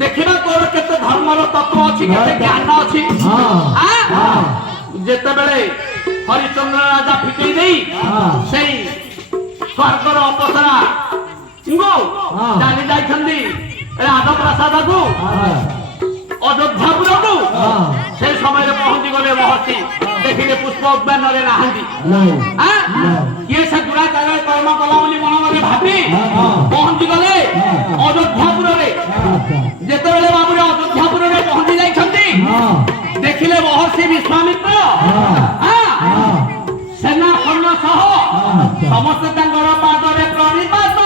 देखा तोर के धर्मर तत्व अच्छी ज्ञान अच्छी जिते बड़े हरिचंद्र राजा फिटे नहीं से स्वर्गर अपसरा जानी जाइछंदी राधा प्रसाद को अयोध्यापुर को से समय पहुंची गले महर्षि देखिले पुष्प उद्यान किए से दुराचार कर्म कला मन में भावी पहुंची गले अयोध्यापुर जिते बाबू अयोध्यापुर पहुंची जाइछंदी देखिले महर्षि विश्वामित्र सेना सैन्य सह समस्त पादरे प्रणिपात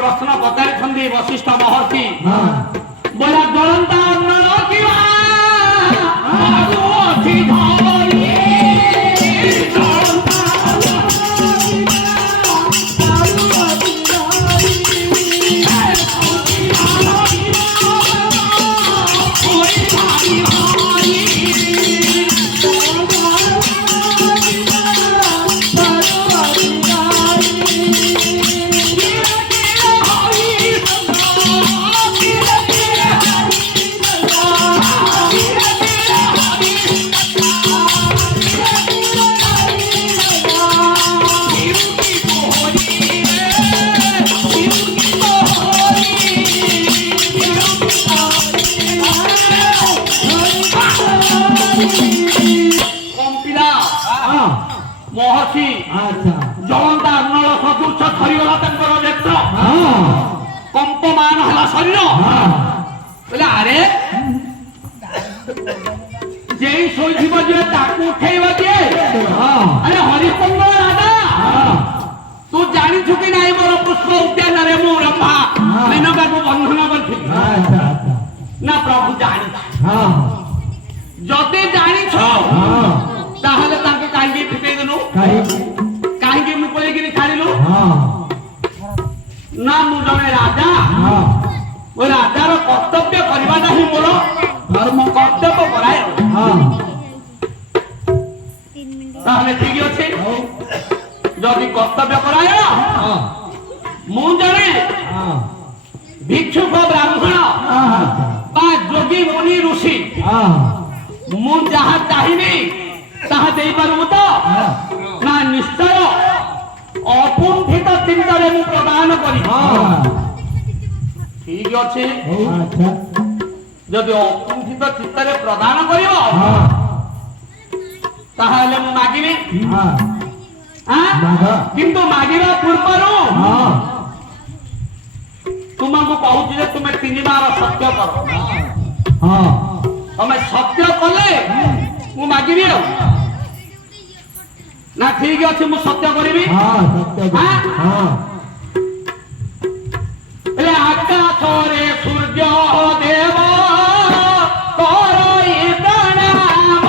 प्रश्न पचारि वशिष्ठ महर्षि बोला ज्वलंता ଅଦୃଶ୍ୟ ସରିଗଲା ତାଙ୍କର ନେତ୍ର କମ୍ପମାନ ହେଲା ଶରୀର ବୋଲେ ଆରେ যেই শৈথিব যে তাকে উঠেইব যে আরে হরিচন্দ্র রাজা তু জানিছু কি নাই মোর পুষ্প উদ্যানরে মু রম্ভা মেনকাকে বন্ধন করছিলি না প্রভু জানি যদি জানিছ তাহলে তাকে কাহিঁকি ফিটাই দেলু কাহিঁকি মুকলিগিরি ছাড়িলু না মু জনে রাজা ওই রাজার কর্তব্য করিবাটা হি মোর ধর্ম কর্তব্য করায় তাহলে ঠিক আছে যদি কর্তব্য করায় মু জনে ভিক্ষুক ব্রাহ্মণ বা যোগী মুনি ঋষি মু যাহা চাহিবি তাহা ଦେଇପାରିବୁ ତ ନା ନିଶ୍ଚୟ ଅକୁଣ୍ଠିତ ଚିନ୍ତାରେ ମୁଁ ପ୍ରଦାନ କରିବି ଠିକ ଅଛି ଯଦି ଅକୁଣ୍ଠିତ ଚିତ୍ତରେ ପ୍ରଦାନ କରିବ ତାହେଲେ ମୁଁ ମାଗିବି କିନ୍ତୁ ମାଗିବା ପୂର୍ବରୁ ତୁମକୁ କହୁଛି ଯେ ତୁମେ 3 ବାର ସତ୍ୟ କର ତମେ ସତ୍ୟ କଲେ ମୁଁ ମାଗିବି ଆଉ ନା ଠିକ ଅଛି ମୁଁ ସତ୍ୟ କରିବି ହେଲେ ଆକାଶରେ ସୂର୍ଯ୍ୟ ଦେବ କରଇ ପ୍ରଣାମ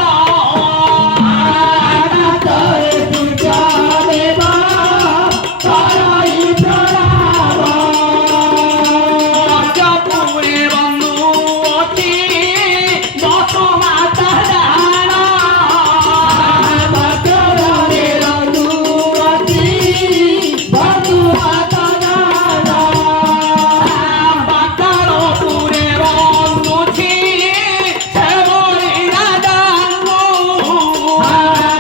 ଆକାଶରେ ସୂର୍ଯ୍ୟ ଦେବ କରଇ ପ୍ରଣାମ ରାଜପୁରେ ବନ୍ଧୁ ଅଛି ବସୁ ମାତା ଜାଣ ବାଟରେ ବନ୍ଧୁ ଅଛି ବସୁ ମାତା ଜାଣ ବାଟରପୁରେ ବନ୍ଧୁ ଅଛି ସେଭଳି ରାଜାଙ୍କୁ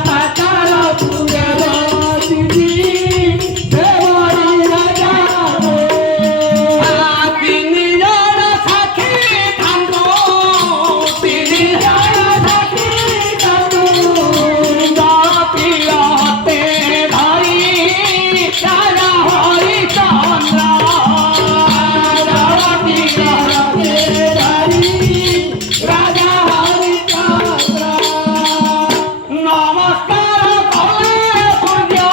ବାଟରପୁରେ ବସିଛି ସେଭଳି ରାଜାଙ୍କୁ 3 ଜଣ ସାକ୍ଷୀ ଥାନ୍ତୁ 3 ଜଣ ସାକ୍ଷୀ ଥାନ୍ତୁ ପିଲତେ ଧରି ରାଜା ହରିଚନ୍ଦ୍ର ପିଲତେ ଧରି ରାଜା ହରିଚନ୍ଦ୍ର ନମସ୍କାର କଲେ ସୂର୍ଯ୍ୟ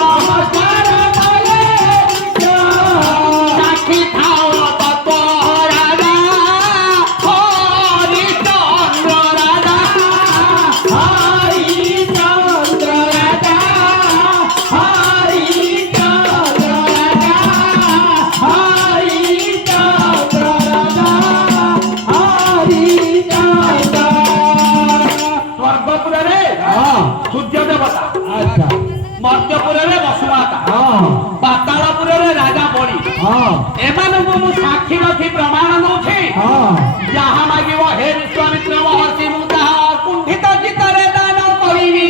ନମସ୍କାର କଲେ ସାକ୍ଷୀ ଥାଅ ତତ୍ଵ ରାଜା ହରିଚନ୍ଦ୍ର ରାଜା ହରିଚନ୍ଦ୍ର ରାଜା ହରିଚନ୍ଦ୍ର ରାଜା ହରିଚନ୍ଦ୍ର ରାଜା ହରିଚନ୍ଦ୍ର ସ୍ୱର୍ଗପୁରରେ ସୂର୍ଯ୍ୟ ଦେବତା ମର୍ତ୍ତ୍ୟପୁରରେ ବସୁମାତା ପାତାଳପୁରରେ ରାଜା ବଳି ଏମାନଙ୍କୁ ମୁଁ ସାକ୍ଷୀ ରଖି ପ୍ରମାଣ ଦଉଛି ଯାହା ମାଗିବ ହେ ବିଶ୍ୱାମିତ୍ର ମହର୍ଷି ମୁଁ ତାହା ଅକୁଣ୍ଠିତ ଚିତ୍ତରେ ଦାନ କରିବି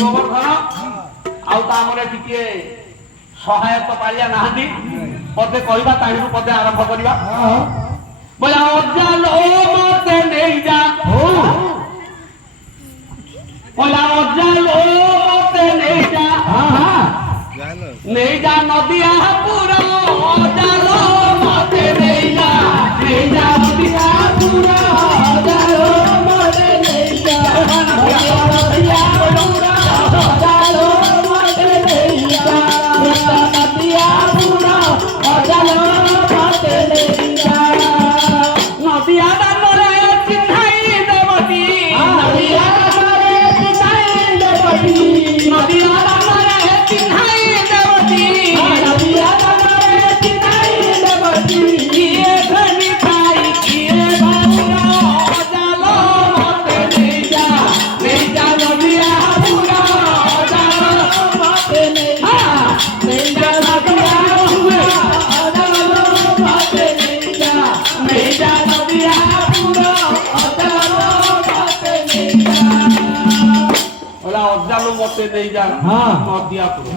ଗୋବର୍ଦ୍ଧନ ଆଉ ତା ଆମର ଟିକେ ସହାୟକ ପାଳିଆ ନାହାନ୍ତି ପଦେ କହିବା ତାହିରୁ ପଦେ ଆରମ୍ଭ କରିବା ବୋଲେ ଅଜାଲୋ ମତେ ନେଇଯା ବୋଲେ ଅଜାଲୋ ମତେ ନେଇଯା ନେଇଯା ନଦିଆ ପୁର ଅଜାଲୋ ମତେ ନେଇଯା ନେଇଯା ନଦିଆ ପୁର ଅଜାଲୋ ମତେ ନେଇଯା ନଦିଆ ପୁର ଅଜାଲୋ ମତେ ନେଇଯା ନଦିଆ ପୁର ଅଜାଲୋ ମତେ ନେଇଯା ନଦିଆ ଦାନରେ ଚିହ୍ନାଇ ଦେବଟି ନଦିଆ ଦାନରେ ଚିହ୍ନାଇ ଦେବଟି ନଦିଆ ଦାନରେ ଚିହ୍ନାଇ ଦେବଟି ନଦିଆ ଦାନରେ ଚିହ୍ନାଇ ଦେବଟି କିଏ ଧନି ଖାଇ କିଏ ବାବୁର ଅଜାଲୋ ମତେ ନେଇଯା ନେଇଯା ନଦିଆ ପୁର ଅଜାଲୋ ମତେ ନେଇଯା ନେଇଯା ନଦିଆ ପୁର ଅଜାଲୋ ମତେ ନେଇଯା ନେଇଯା ନଦିଆ ପୁର ଅଜାଲୋ ମତେ ନେଇଯା ଅଜାଲୋ ମତେ ନେଇଯା ନଦିଆ ପୁର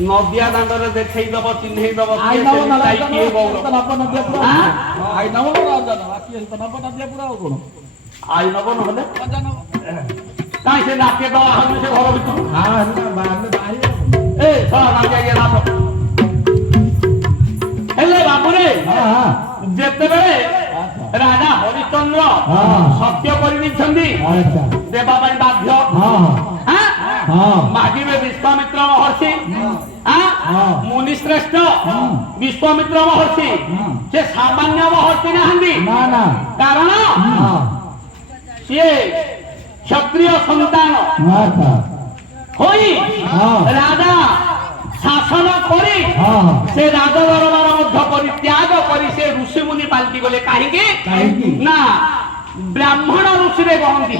ନଦିଆ ଦାଣ୍ଡରେ ଦେଖେଇ ଦବ ଚିହ୍ନେଇ ଦବ ଆଇ ନବ ନଲା କିଏ ଗୌର ତ ନବ ନଦିଆ ପୁରା ଆଇ ନବ ରାଜା ନବ କିଏ ତ ନବ ନଦିଆ ପୁରା ଆଉ କଣ ଆଇ ନବ ନହେଲେ ରାଜା ନବ କାଇଁ ସେ ଡାକେ ତ ଆହୁରି ସେ ଘର ଭିତରୁ ହଁ ନା ବାହାରେ ବାହାରି ଏ ଶଳା ରାଜା ଇଏ ରାଜ ହେଲେ ବାବୁରେ ଯେତେବେଳେ ରାଜା ହରିଶ୍ଚନ୍ଦ୍ର ସତ୍ୟ କରିଦେଇଛନ୍ତି ଦେବା ପାଇଁ ବାଧ୍ୟ ମାଗିବେ ବିଶ୍ୱାମିତ୍ର ମହର୍ଷି ମୁନି ଶ୍ରେଷ୍ଠ ବିଶ୍ୱାମିତ୍ର ମହର୍ଷି ସେ ସାମାନ୍ୟ ମହର୍ଷି ନାହାନ୍ତି କାରଣ ସିଏ କ୍ଷତ୍ରିୟ ସନ୍ତାନ ହୋଇ ରାଜା ଶାସନ କରି ସେ ରାଜ ଦରବାର ମଧ୍ୟ ପରିତ୍ୟାଗ କରି ସେ ଋଷି ମୁନି ପାଲଟି ଗଲେ କାହିଁକି ନା ବ୍ରାହ୍ମଣ ଋଷିରେ ଗଣନ୍ତି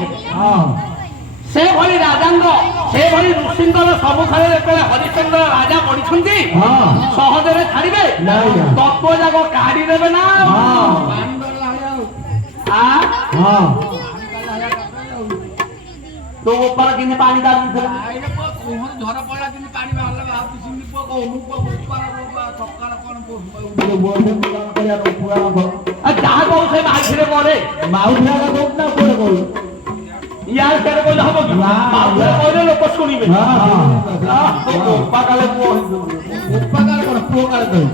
ସେଭଳି ରାଜାଙ୍କ ସେଭଳି ଋଷିଙ୍କର ସମ୍ମୁଖରେ ଯେତେବେଳେ ହରିଶ୍ଚନ୍ଦ୍ର ରାଜା ପଡିଛନ୍ତି ସହଜରେ ଛାଡିବେ ତତ୍ତ୍ୱ ଯାକ କାଢି ଦେବେ ନା ତୋ ଉପର କେମିତି ପାଣି ଦାବୁଥିଲା ଝର ପଡିଲା କିନ୍ତୁ ପାଣି ବାହାରିଲା ବାହାରୁଛି ସିମିତି ପୁଅ ଯାହା କହୁ ସେ ମାଉସୀରେ କରେ ମାଉସୀ କହୁଛୁ ନା ପୁଅ କହୁଛୁ ইয়ার কেন বলে হবে কি মাউরে কইলে লোক শুনিবে উপাকালে পুଅ উপাকালে কোন পুଅ কালে কই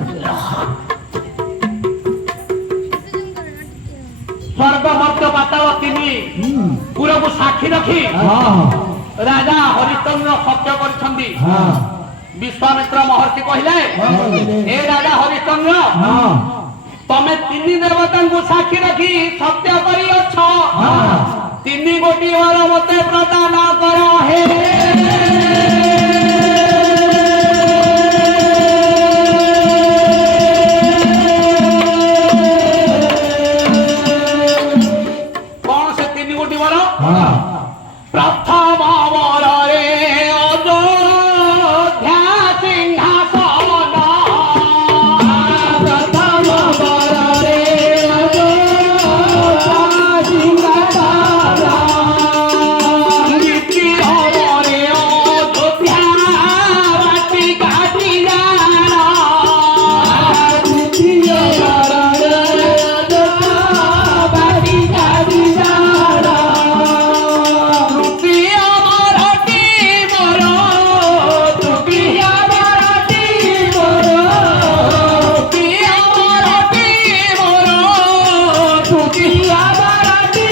স্বর্গ মর্ত্য পাতাল তিনি পুরোକୁ সাক্ষী ରଖି রাজা হরিশ্চন্দ্র সত্য କରିଛନ୍ତି ବିଶ୍ୱାମିତ୍ର ମହର୍ଷି କହିଲେ ଏ ରାଜା ହରିଶ୍ଚନ୍ଦ୍ର ତମେ ତିନି ଦେବତାଙ୍କୁ ସାକ୍ଷୀ ରଖି ସତ୍ୟ କରିଅଛ ତିନି ଗୋଟି ବର ମତେ ପ୍ରଦାନ କର ହେ କଣ ସେ ତିନି ଗୋଟି ବର ପ୍ରଥମ ବରରେ ଅଯୋଧ୍ୟା ସିଂହାସନ ପ୍ରଥମ ବରରେ ଅଯୋଧ୍ୟା ସିଂହାସନ ଦ୍ୱିତୀୟରେ ଅଯୋଧ୍ୟା ବାଟି କାଟି ଜାଣ ଦ୍ୱିତୀୟ ବରରେ ଅଯୋଧ୍ୟା ବାଟି କାଟି ଜାଣ ତୃତୀୟ ବରଟି ମୋର ତୃତୀୟ ବରଟି ମୋର ତୃତୀୟ ବରଟି ମୋର ତୃତୀୟ ବରଟି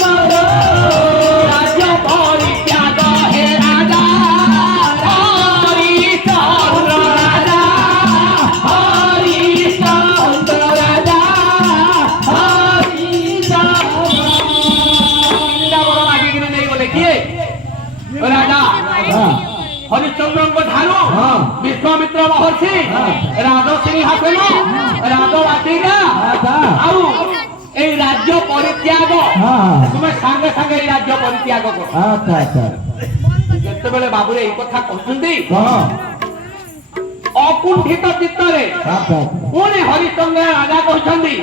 ମୋର ରାଜ୍ୟ ପରିତ୍ୟାଗ ହେ ରାଜା ହରିଶ୍ଚନ୍ଦ୍ର ରାଜା ହରିଶ୍ଚନ୍ଦ୍ର ରାଜା ହରିଶ୍ଚନ୍ଦ୍ର ବର ମାଗିକିରି ନେଇଗଲେ କିଏ ରାଜା ହରିଶ୍ଚନ୍ଦ୍ରଙ୍କ ଠାରୁ ବିଶ୍ୱାମିତ୍ର ମହର୍ଷି ରାଜ ସିଂହାସନ ରାଜ ବାଟିକା ଆଉ ଏଇ ରାଜ୍ୟ ପରିତ୍ୟାଗ ତୁମେ ସାଙ୍ଗେ ସାଙ୍ଗେ ଏଇ ରାଜ୍ୟ ପରିତ୍ୟାଗ କର ଯେତେବେଳେ ବାବୁରେ ଏଇ କଥା କହୁଛନ୍ତି ଅକୁଣ୍ଠିତ ଚିତ୍ତରେ ପୁଣି ହରିଶ୍ଚନ୍ଦ୍ର ରାଜା କହିଛନ୍ତି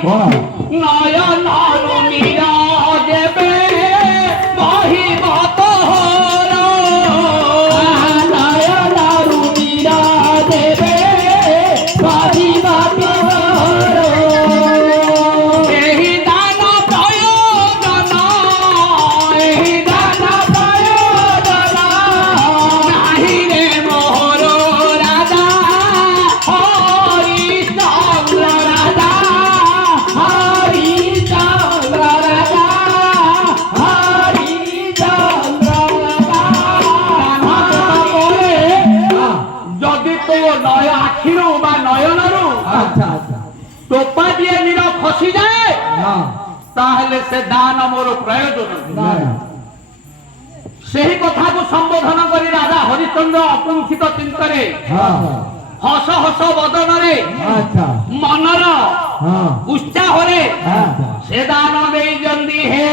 ନୟନରୁ ନୀର ଯେବେ ବହିବ ତୋର ନୟନରୁ ନୀର ଯେବେ ବହିବ ତୋର ଏହି ଦାନ ପ୍ରୟୋଜନ ଏହି ଦାନ ପ୍ରୟୋଜନ ନାହିଁ ରେ ମୋହର ରାଜା ହରିଶ୍ଚନ୍ଦ୍ର ରାଜା ହରିଶ୍ଚନ୍ଦ୍ର ରାଜା ହରିଶ୍ଚନ୍ଦ୍ର ରାଜା ଯଦି ତୋ ନୟ ଆଖିରୁ ବା ନୟନରୁ ଟୋପାଟିଏ ନୀର ଖସିଯାଏ ତାହେଲେ ସେ ଦାନ ମୋର ପ୍ରୟୋଜନ ସେହି କଥାକୁ ସମ୍ବୋଧନ କରି ରାଜା ହରିଶ୍ଚନ୍ଦ୍ର ଅକୁଣ୍ଠିତ ଚିନ୍ତରେ ହସ ହସ ବଦନରେ ମନର ଉତ୍ସାହରେ ସେ ଦାନ ଦେଇଛନ୍ତି ହେ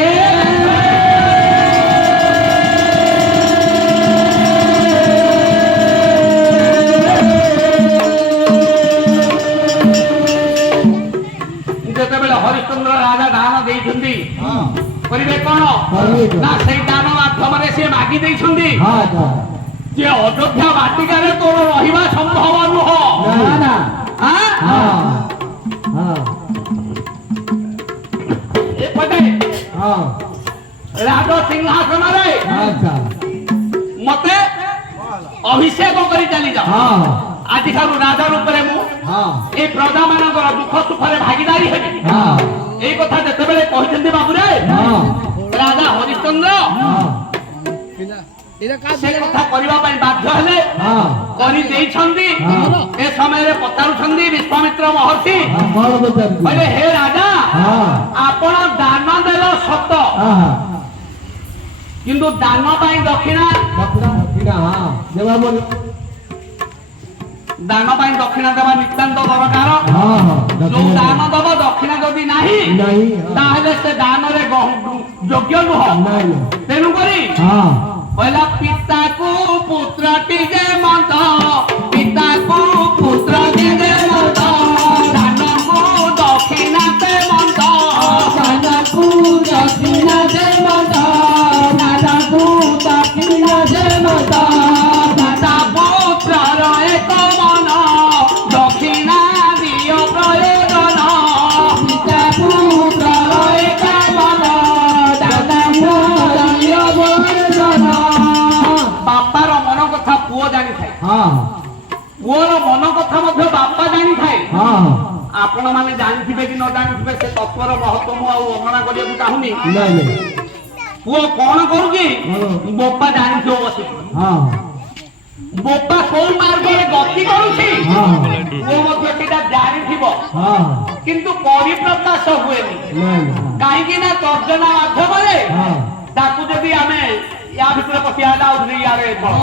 ଯେତେବେଳେ ହରିଶ୍ଚନ୍ଦ୍ର ରାଜା ଦାନ ଦେଇଛନ୍ତି କରିବେ କଣ ନା ସେଇ ଦାନ ମାଧ୍ୟମରେ ସେ ମାଗି ଦେଇଛନ୍ତି ଯେ ଅଯୋଧ୍ୟା ବାଟିକାରେ ତୋର ରହିବା ସମ୍ଭବ ନୁହଁ। ନା ନା ଆଁ? ହଁ ହଁ ଏପଟେ ହଁ ରାଜ ସିଂହାସନରେ ଆଚ୍ଛା ମତେ ଅଭିଷେକ କରି ଚାଲିଯାଅ। ହଁ ଆଜିଠାରୁ ରାଜା ରୂପରେ ମୁଁ ହଁ এই ପ୍ରଜା ମାନଙ୍କର ଦୁଃଖ ସୁଖରେ ଭାଗିଦାରୀ ହେବି। ହଁ এই କଥା ଯେତେବେଳେ କହିଛନ୍ତି ବାବୁରେ ହଁ ରାଜା ହରିଶ୍ଚନ୍ଦ୍ର ହଁ ସେ କଥା କରିବା ପାଇଁ ବାଧ୍ୟ ହେଲେ, ହଁ କରି ଦେଇଛନ୍ତି। ହଁ। ଏ ସମୟରେ ପଚାରୁଛନ୍ତି ବିଶ୍ୱାମିତ୍ର ମହର୍ଷି, କଣ ପଚାରୁଛି କହିଲେ ହେ ରାଜା ହଁ ଆପଣ ଦାନ ଦେଲ ସତ, ହଁ କିନ୍ତୁ ଦାନ ପାଇଁ ଦକ୍ଷିଣା ଦକ୍ଷିଣା ହଁ ଦେବା ବୋଲି ଦାନ ପାଇଁ ଦକ୍ଷିଣା ଦେବା ନିତାନ୍ତ ଦରକାର। ହଁ ହଁ ଯୋଉ ଦାନ ଦବ ଦକ୍ଷିଣା ଯଦି ନାହିଁ ନାହିଁ ତାହେଲେ ସେ ଦାନରେ ଯୋଗ୍ୟ ନୁହଁ। ନାହିଁ ତେଣୁକରି ହଁ କହିଲା ପିତାକୁ ପୁତ୍ରଟି ଯେ ମନ୍ଦ, ପିତାକୁ ପୁତ୍ରଟି ଯେ ମନ୍ଦ, ଦାନକୁ ଦକ୍ଷିଣା ସେ ମନ୍ଦ, ଦାନକୁ ଦକ୍ଷିଣା ଦେ ମନ୍ଦ ଦାନକୁ ଦକ୍ଷିଣା ଦେ ମନ୍ଦ ପିତା ପୁତ୍ରର ଏକ ମନ, ଦକ୍ଷିଣା ଦିଅ ପ୍ରୟୋଜନ। ପିତା ପୁତ୍ରର ଏକ ମନ ଦାନକୁ ଦିଅ ପ୍ରୟୋଜନ। ବାପାର ମନ କଥା ପୁଅ ଜାଣିଥାଏ, ହଁ ପୁଅର ମନ କଥା ମଧ୍ୟ ବାପା ଜାଣିଥାଏ। ହଁ ଆପଣ ମାନେ ଜାଣିଥିବେ କି ନ ଜାଣିଥିବେ ସେ ତତ୍ଵର ମହତ୍ଵ ମୁଁ ଆଉ ବର୍ଣ୍ଣନା କରିବାକୁ ଚାହୁଁନି। ନାଇଁ ନାଇଁ ପୁଅ କଣ କରୁଛି ହଁ। ବୋପା ଜାଣିଥିବ ବସିକି, ହଁ ବୋପା କୋଉ ମାର୍ଗରେ ଗତି କରୁଛି ହଁ ପୁଅ ମଧ୍ୟ ସେଇଟା ଜାଣିଥିବ, ହଁ କିନ୍ତୁ ପରିପ୍ରକାଶ ହୁଏନି। ନାଇଁ କାହିଁକି ନା ତର୍ଜନା ମାଧ୍ୟମରେ ହଁ ତାକୁ ଯଦି ଆମେ ୟା ଭିତରେ ପଶିବା ଆଉ ଇଆଡେ